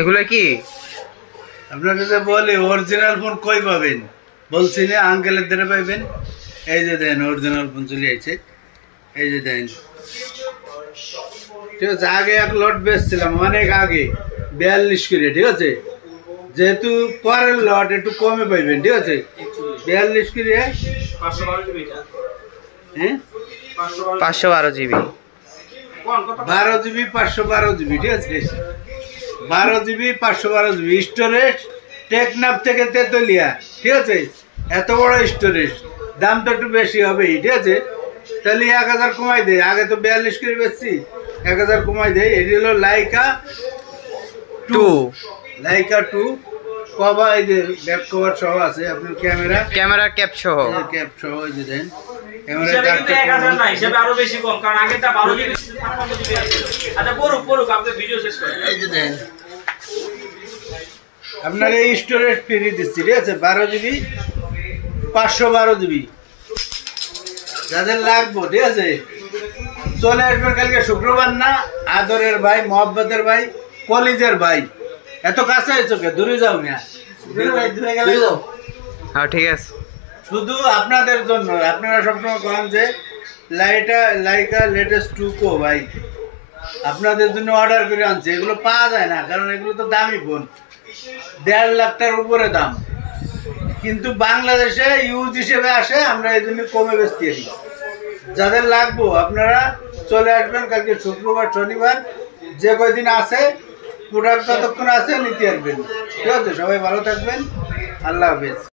এগুলো কি আপনাকে যে বলি অরিজিনাল ফোন কই পাবেন বলছি না, আঙ্কেলের দ্বারা পাইবেন। এই যে দেন অরিজিনাল ফোন চলে আইছে, এই যে দেন। ঠিক আছে, আগে এক লট বেচছিলাম অনেক আগে 42 করে, ঠিক আছে। যেহেতু পরের লট একটু কমে পাইবেন, ঠিক আছে। 42 করে, হ্যাঁ 512 জিবি 12 জিবি 512 জিবি, ঠিক আছে। 12 জিবি 512 জিবি স্টোরেজ, টেকনাফ থেকে তেতুলিয়া, ঠিক আছে। এত বড় স্টোরেজ, দাম তো একটু বেশি হবেই, ঠিক আছে। তাহলে 1000 কমাই দেয়, আগে তো 42 করে বেচছি, 1000 কমাই দেয়। এটি হলো লাইকা 2 লাইকা 2 কভার, এই যে ব্যাক কভার সহ আছে, আপনার ক্যামেরা ক্যাপ সহ। ক্যাপ সহ, এই যে দেন। হিসাবে কিন্তু 1000 না, হিসাবে আরো বেশি কম, কারণ আগেটা 12 জিবি 56 জিবি আছে। আচ্ছা পড়ুক আপনি ভিডিও শেষ করেন। এই যে দেন, আপনার এই স্টোরেজ ফ্রি দিচ্ছি, ঠিক আছে। 12 জিবি 512 জিবি যাদের লাগবো, ঠিক আছে, চলে আসবেন কালকে শুক্রবার না। আদরের ভাই, মহব্বতের ভাই, কলিজের ভাই, এত কাছে চোখে দূরে যাও না, দূরে গেলে হ্যাঁ ঠিক আছে। শুধু আপনাদের জন্য। আপনারা সবসময় করেন যে লাইকা লেটেস্ট 2 কো ভাই, আপনাদের জন্য অর্ডার করে আনছে। এগুলো পাওয়া যায় না, কারণ এগুলো তো দামি ফোন, 1.5 লাখ টাকার উপরে দাম। কিন্তু বাংলাদেশে ইউজ হিসেবে আসে, আমরা এই জন্য কমে বেচতে দিই। যাদের লাগবো আপনারা চলে আসবেন কালকে শুক্রবার শনিবার, যে কয়দিন আছে প্রোডাক্ট ততক্ষণ আছে নিতে আসবেন, ঠিক আছে। সবাই ভালো থাকবেন, আল্লাহ হাফেজ।